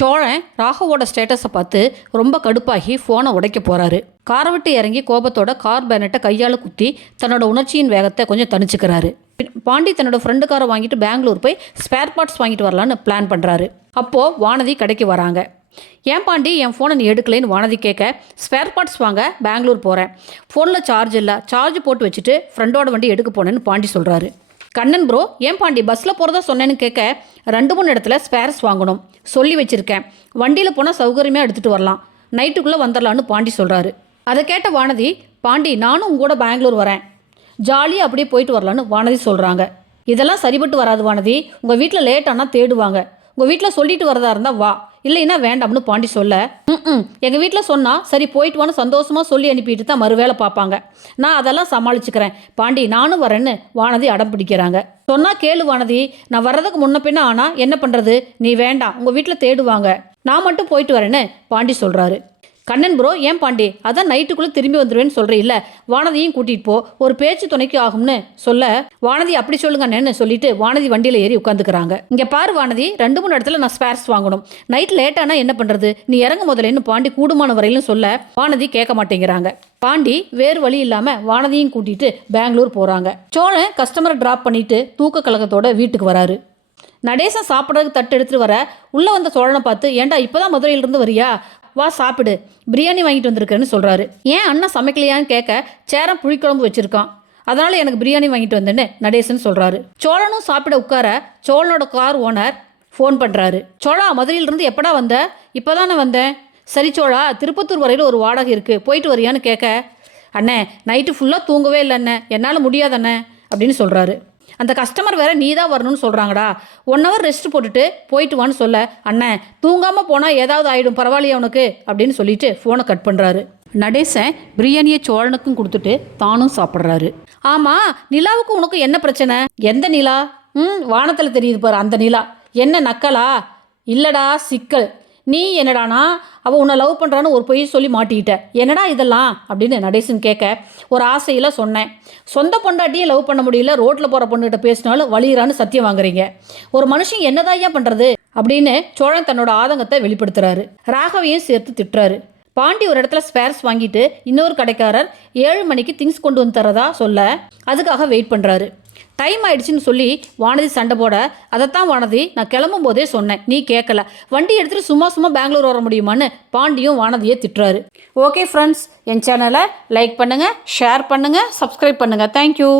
சோழன் ராகவோட ஸ்டேட்டஸை பார்த்து ரொம்ப கடுப்பாகி ஃபோனை உடைக்க போகிறாரு. காரை விட்டு இறங்கி கோபத்தோட கார் பேனட்டை கையால் குத்தி தன்னோட உணர்ச்சியின் வேகத்தை கொஞ்சம் தணிச்சுக்கிறாரு. பாண்டி தன்னோட ஃப்ரெண்டு காரை வாங்கிட்டு பெங்களூர் போய் ஸ்பேர் பார்ட்ஸ் வாங்கிட்டு வரலான்னு பிளான் பண்ணுறாரு. அப்போது வானதி கடைக்கு வராங்க. ஏன் பாண்டி என் ஃபோனை நீ எடுக்கலைன்னு வானதி கேட்க, ஸ்பேர் பார்ட்ஸ் வாங்க பெங்களூர் போகிறேன், ஃபோனில் சார்ஜ் இல்லை, சார்ஜ் போட்டு வச்சுட்டு ஃப்ரெண்டோட வண்டி எடுக்க போனேன்னு பாண்டி சொல்கிறாரு. கண்ணன் ப்ரோ, ஏன் பாண்டி பஸ்ஸில் போகிறதா சொன்னேன்னு கேட்க, 2-3 இடத்துல ஸ்பேர்ஸ் வாங்கணும் சொல்லி வச்சுருக்கேன், வண்டியில் போனால் சௌகரியமாக எடுத்துகிட்டு வரலாம், நைட்டுக்குள்ளே வந்துடலான்னு பாண்டி சொல்கிறாரு. அதை கேட்ட வானதி, பாண்டி நானும் உங்க கூட பெங்களூர் வரேன், ஜாலியாக அப்படியே போயிட்டு வரலான்னு வானதி சொல்கிறாங்க. இதெல்லாம் சரிபட்டு வராது வானதி, உங்கள் வீட்டில் லேட் ஆனால் தேடுவாங்க, உங்கள் வீட்டில் சொல்லிட்டு வரதா இருந்தால் வா, இல்லைன்னா வேண்டாம்னு பாண்டி சொல்ல, எங்கள் வீட்டில் சொன்னால் சரி போயிட்டு வான்னு சந்தோஷமாக சொல்லி அனுப்பிட்டு தான் மறுவேளை பார்ப்பாங்க, நான் அதெல்லாம் சமாளிச்சுக்கிறேன், பாண்டி நானும் வரேன்னு வானதி அடம் பிடிக்கிறாங்க. சொன்னால் கேளு வானதி, நான் வர்றதுக்கு முன்ன பின்ன ஆனால் என்ன பண்ணுறது, நீ வேண்டாம், உங்கள் வீட்டில் தேடுவாங்க, நான் மட்டும் போயிட்டு வரேன்னு பாண்டி சொல்கிறாரு. கண்ணன் ப்ரோ, ஏன் பாண்டி அதான் நைட்டுக்குள்ளே திரும்பி வந்துடுவேன்னு சொல்கிறீல்ல, வானதியும் கூட்டிகிட்டு போ, ஒரு பேச்சு துணைக்கு ஆகும்னு சொல்ல, வானதி அப்படி சொல்லுங்கன்னு சொல்லிட்டு வானதி வண்டியில் ஏறி உட்காந்துக்கிறாங்க. இங்கே பாரு வானதி, 2-3 இடத்துல நான் ஸ்பேர்ஸ் வாங்கணும், நைட் லேட்டானா என்ன பண்ணுறது, நீ இறங்க முதலேன்னு பாண்டி கூடுமான வரையிலும் சொல்ல வானதி கேட்க மாட்டேங்கிறாங்க. பாண்டி வேறு வழி இல்லாமல் வானதியும் கூட்டிகிட்டு பெங்களூர் போகிறாங்க. சோழன் கஸ்டமரை ட்ராப் பண்ணிட்டு தூக்க கழகத்தோட வீட்டுக்கு வராரு. நடேசன் சாப்பிட்றதுக்கு தட்டு எடுத்துகிட்டு வர உள்ளே வந்த சோழனை பார்த்து, ஏன்டா இப்போ தான் மதுரையிலிருந்து வரியா, வா சாப்பிடு, பிரியாணி வாங்கிட்டு வந்திருக்கேன்னு சொல்கிறாரு. ஏன் அண்ணன் சமைக்கலையான்னு கேட்க, சேரம் புளிக்குழம்பு வச்சுருக்கான், அதனால் எனக்கு பிரியாணி வாங்கிட்டு வந்தேன்னு நடேசன் சொல்கிறாரு. சோழனும் சாப்பிட உட்கார சோழனோட கார் ஓனர் ஃபோன் பண்ணுறாரு. சோழா, மதுரையிலிருந்து எப்படா வந்த, இப்போ தானே வந்தேன். சரி சோழா, திருப்பத்தூர் வரையில் ஒரு வாடகை இருக்குது, போயிட்டு வரியான்னு கேட்க, அண்ணே நைட்டு ஃபுல்லாக தூங்கவே இல்லை அண்ணே, என்னால் முடியாதண்ணே அப்படின்னு சொல்கிறாரு. அந்த கஸ்டமர் வேறு நீ தான் வரணும்னு சொல்கிறாங்கடா, 1 hour ரெஸ்ட் போட்டுட்டு போயிட்டு வான்னு சொல்ல, அண்ணன் தூங்காமல் போனால் ஏதாவது ஆகிடும், பரவாயில்லையா உனக்கு அப்படின்னு சொல்லிட்டு ஃபோனை கட் பண்ணுறாரு. நடேசன் பிரியாணியை சோழனுக்கும் கொடுத்துட்டு தானும் சாப்பிட்றாரு. ஆமாம், நிலாவுக்கு உனக்கு என்ன பிரச்சனை? எந்த நிலா? வானத்தில் தெரியுது பாரு அந்த நிலா. என்ன நக்கலா? இல்லடா சிக்கல். நீ என்னடானா அவள் உன்னை லவ் பண்ணுறான்னு ஒரு பொய் சொல்லி மாட்டிக்கிட்ட, என்னடா இதெல்லாம் அப்படின்னு நடேசன் கேட்க, ஒரு ஆசையில் சொன்னேன், சொந்த பொண்டாட்டியே லவ் பண்ண முடியல, ரோட்டில் போகிற பொண்ணுகிட்ட பேசினாலும் வலிகிறான்னு சத்தியம் வாங்குறீங்க, ஒரு மனுஷன் என்னதான் பண்ணுறது அப்படின்னு சோழன் தன்னோட ஆதங்கத்தை வெளிப்படுத்துறாரு. ராகவையும் சேர்த்து திட்டுறாரு. பாண்டி ஒரு இடத்துல ஸ்பேர்ஸ் வாங்கிட்டு இன்னொரு கடைக்காரர் 7 மணிக்கு திங்ஸ் கொண்டு வந்து தரதா சொல்ல அதுக்காக வெயிட் பண்ணுறாரு. டைம் ஆயிடுச்சுன்னு சொல்லி வானதி சண்டை போட, அதைத்தான் வானதி நான் கிளம்பும் போதே சொன்னேன், நீ கேட்கல, வண்டி எடுத்துகிட்டு சும்மா பெங்களூர் வர முடியுமான்னு பாண்டியும் வானதியை திட்டுறாரு. ஓகே ஃப்ரெண்ட்ஸ், என் சேனலை லைக் பண்ணுங்கள், ஷேர் பண்ணுங்கள், சப்ஸ்கிரைப் பண்ணுங்கள். தேங்க்யூ.